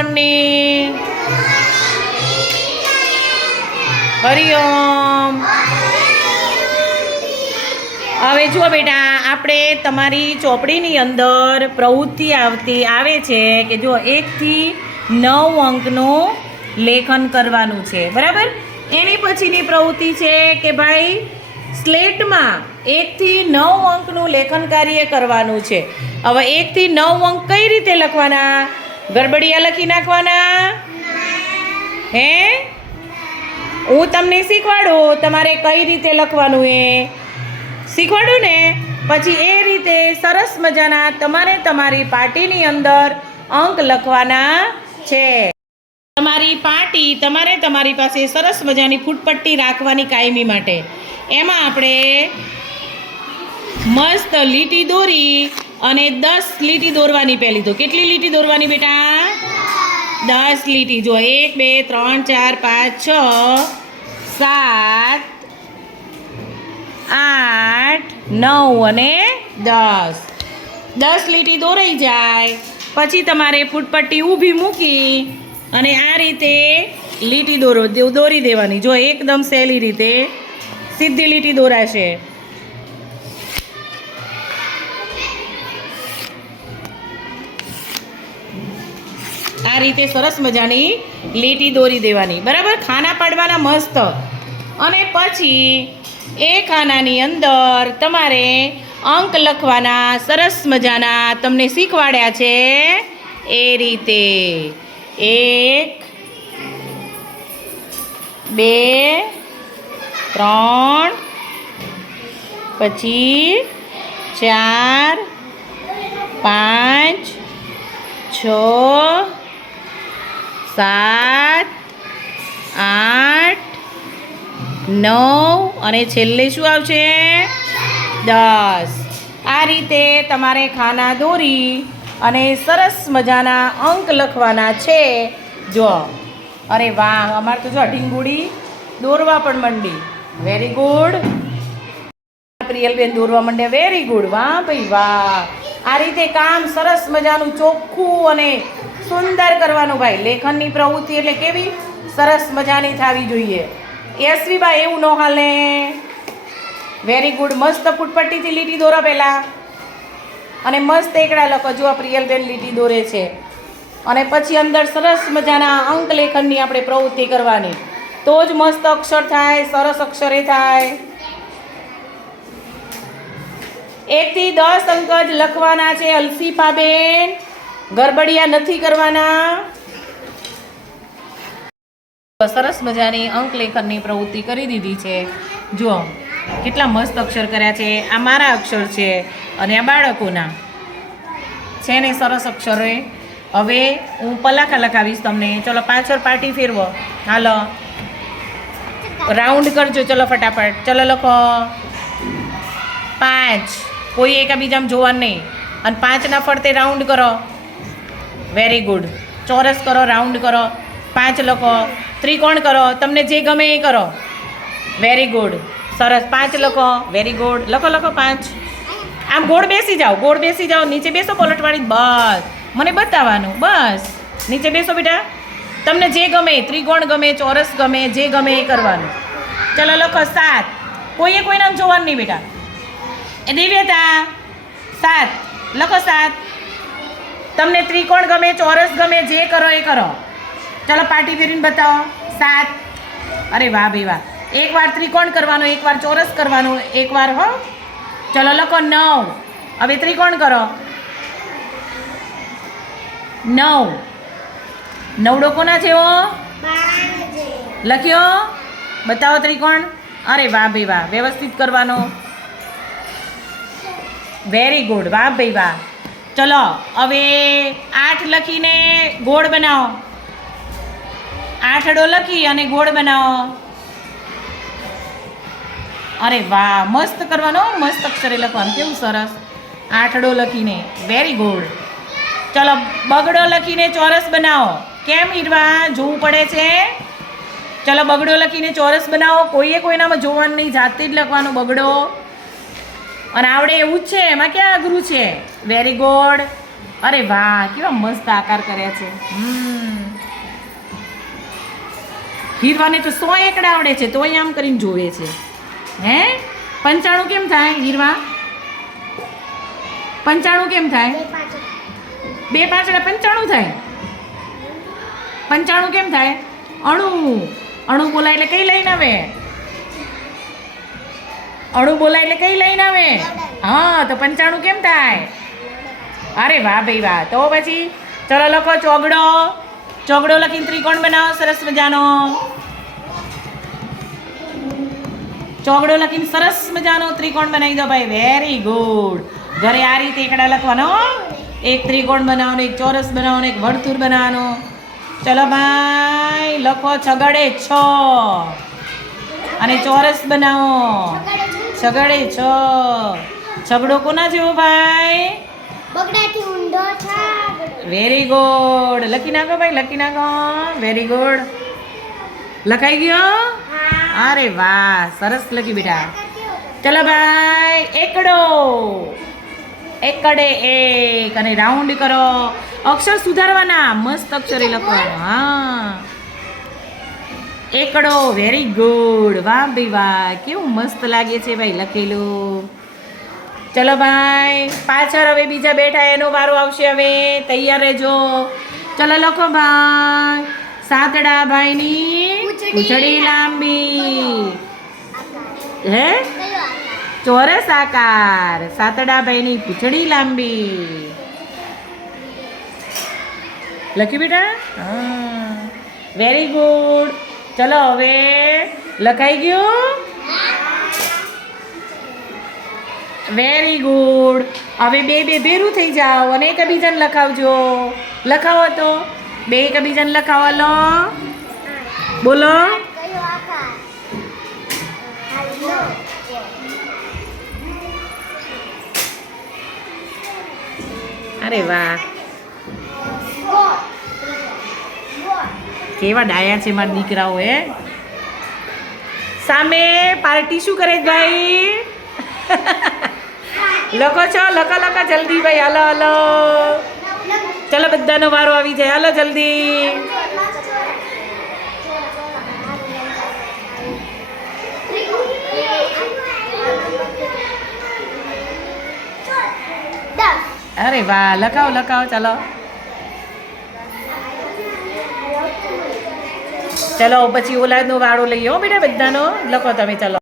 Morning Hariom હવે જુઓ બેટા, આપણે તમારી ચોપડીની અંદર પ્રવૃત્તિ આવતી આવે છે કે જો એકથી નવ અંકનું લેખન કરવાનું છે. બરાબર? એની પછીની પ્રવૃત્તિ છે કે ભાઈ, સ્લેટમાં એકથી નવ અંકનું લેખન કાર્ય કરવાનું છે. હવે એકથી નવ અંક કઈ રીતે લખવાના? ગરબડિયા લખી નાખવાના? હે? હું તમને શીખવાડું તમારે કઈ રીતે લખવાનું એ. શીખવાડું ને? પછી એ રીતે સરસ મજાના તમારે તમારી પાર્ટીની અંદર અંક લખવાના છે. તમારી પાર્ટી તમારે તમારી પાસે સરસ મજાની ફૂટપટ્ટી રાખવાની કાયમી માટે. એમાં આપણે મસ્ત લીટી દોરી અને દસ લીટી દોરવાની પહેલી તો કેટલી લીટી દોરવાની બેટા? દસ લીટી. જો એક, બે, ત્રણ, ચાર, પાંચ, છ, સાત, આઠ, નવ અને દસ. દસ લીટી દોરાઈ જાય. પછી તમારે ફૂટપટ્ટી ઊભી મૂકી અને આ રીતે લીટી દોરો દોરી દેવાની. જો એકદમ સહેલી રીતે સીધી લીટી દોરાશે. આ રીતે સરસ મજાની લીટી દોરી દેવાની. બરાબર? ખાના પાડવાના મસ્ત. અને પછી એ ખાનાની અંદર તમારે અંક લખવાના સરસ મજાના તમને શીખવાડ્યા છે એ રીતે. એક, બે, ત્રણ, પછી ચાર, પાંચ, છ સાત, આઠ, નવ અને છેલ્લે શું આવશે? દસ. આ રીતે તમારે ખાના દોરી અને સરસ મજાના અંક લખવાના છે. જો. અરે વાહ, અમારે તો જો ઢીંગુડી દોરવા પણ મંડી. વેરી ગુડ પ્રિયલબેન દોરવા માંડ્યા. વેરી ગુડ વાહ ભાઈ, વાહ. આ રીતે કામ સરસ મજાનું ચોખ્ખું અને સુંદર કરવાનું ભાઈ. લેખનની પ્રવૃત્તિ એટલે કેવી? સરસ મજાની થવી જોઈએ. યશવીભાઈ એવું ન હાલે. વેરી ગુડ મસ્ત ફૂટપટ્ટીથી લીટી દોરો પહેલાં. અને મસ્ત એકડા લખો. જો પ્રિયલબેન લીટી દોરે છે. અને પછી અંદર સરસ મજાના અંક લેખનની આપણે પ્રવૃત્તિ કરવાની. તો જ મસ્ત અક્ષર થાય, સરસ અક્ષરે થાય. એકથી દસ અંક જ લખવાના છે અલસીફાબેન ગરબડિયા નથી કરવાના. સરસ મજાની અંક લેખનની પ્રવૃત્તિ કરી દીધી છે. જુઓ, કેટલા મસ્ત અક્ષર કર્યા છે. આ મારા અક્ષર છે અને આ બાળકોના. છે ને સરસ અક્ષરોએ હવે હું પલાખા લખાવીશ તમને. ચલો, પાછળ પાર્ટી ફેરવો. હાલો. રાઉન્ડ કરજો. ચલો, ફટાફટ. ચલો, લખો. પાંચ. કોઈ એકાબીજામાં જોવાનું નહીં. અને પાંચના ફરતે રાઉન્ડ કરો. વેરી ગુડ ચોરસ કરો રાઉન્ડ કરો, પાંચ લખો ત્રિકોણ કરો, તમને જે ગમે એ કરો. વેરી ગુડ સરસ. પાંચ લખો વેરી ગુડ લખો લખો, પાંચ. આમ ગોળ બેસી જાઓ, ગોળ બેસી જાઓ. નીચે બેસો પલટવાળી બસ. મને બતાવવાનું, બસ. નીચે બેસો બેટા. તમને જે ગમે, ત્રિકોણ ગમે, ચોરસ ગમે, જે ગમે એ કરવાનું. ચલો, લખો, સાત. કોઈએ કોઈ નામ જોવાનું નહીં બેટા. એ દિવ્યતા. સાત. લખો, સાત. તમને ત્રિકોણ ગમે, ચોરસ ગમે, જે કરો એ કરો. ચલો પાર્ટી ફેરીને બતાવો. સાત. અરે વાહ ભાઈ વાહ. એકવાર ત્રિકોણ કરવાનો એકવાર ચોરસ કરવાનો એકવાર હો. ચલો લખો નવ. હવે ત્રિકોણ કરો. નવ. નવડો કોના જેવો લખ્યો? બતાવો ત્રિકોણ. અરે વાહ ભાઈ વાહ. વ્યવસ્થિત કરવાનો. વેરી ગુડ વાહ ભાઈ વાહ. ચલો, હવે આઠ લખીને ગોળ બનાવો. આઠડો લખી અને ગોળ બનાવો. અરે વાહ, મસ્ત કરવાનો મસ્ત અક્ષરે લખવાનું, કેવું સરસ. આઠડો લખીને વેરી ગુડ ચલો, બગડો લખીને ચોરસ બનાવો. કેમ ઈરવા, જોવું પડે છે? ચલો, બગડો લખીને ચોરસ બનાવો. કોઈએ કોઈનામાં જોવાનું નહીં, જાતે જ લખવાનું, બગડો. અને આવડે એવું જ છે એમાં ક્યાં અઘરું છે? વેરી ગુડ અરે વાહ કેવા મસ્ત આકાર કર્યા છે. હીરવાને તો સો એકડા આવડે છે તોય આમ કરીને જોવે છે. હે? પંચાણું કેમ થાય હીરવા? પંચાણું કેમ થાય? બે પાંચડા. પંચાણું થાય? પંચાણું કેમ થાય? અણુ. અણુ બોલાય એટલે કઈ લઈને આવે? અણુ બોલાય એટલે કઈ લઈને આવે? હા, તો પંચાણું કેમ થાય? અરે વાહ ભાઈ વાહ. તો પછી ચલો લખો ચોગડો. ચોગડો લખીને ત્રિકોણ બનાવો, સરસ મજાનો. ચોગડો લખીને સરસ મજાનો ત્રિકોણ બનાવી દો ભાઈ. વેરી ગુડ ઘરે આ રીતે એકડા લખવાનો. એક ત્રિકોણ બનાવવાનો, એક ચોરસ બનાવવાનો, એક વર્તુળ બનાવવાનો. ચલો ભાઈ, લખો છગડે છ. અને ચોરસ બનાવો. છગડે છ. છગડો કોના જેવો ભાઈ? બગડાથી ઊંડો છે વેરી ગુડ લખી નાખો ભાઈ લખી નાખો. વેરી ગુડ લખાઈ ગયો? અરે વાહ સરસ લખી બેટા. ચલો ભાઈ એકડો. એકડે એક. અને રાઉન્ડ કરો. અક્ષર સુધારવાના. મસ્ત અક્ષરે લખવાનું. હા. એકડો વેરી ગુડ વાહ ભાઈ વાહ કેવું મસ્ત લાગે છે ભાઈ લખેલું. ચલો ભાઈ પાછળ હવે બીજા બેઠા એનો વારો આવશે હવે. તૈયાર રહેજો. ચલો લખો ભાઈ. સાતડા ભાઈની પૂંછડી. પૂંછડી લાંબી. હે? ચોરસ આકાર. સાતડા ભાઈની પૂંછડી લાંબી. લખ્યું બેટા? હા. વેરી ગુડ ચલો હવે લખાઈ ગયું? વેરી ગુડ હવે બે બે ભેરું થઈ જાઓ અને એકબીજાને લખાવજો. લખાવો તો. બે એકબીજાને લખાવો લો. બોલો. અરે વાહ. કેવા ડાયા છે મારા દીકરાઓ એ સામે પાર્ટી શું કરે ભાઈ? લખો છો, લખો લખો, જલ્દી ભાઈ, હાલો હાલો. ચલો, બધાનો વારો આવી જાય. હાલો, જલ્દી. અરે વાહ લખાવો લખાવો ચાલો. ચલો પછી ઓલાદનો વાળો લઈએ હો બેટા બધાનો. લખો તમે ચલો.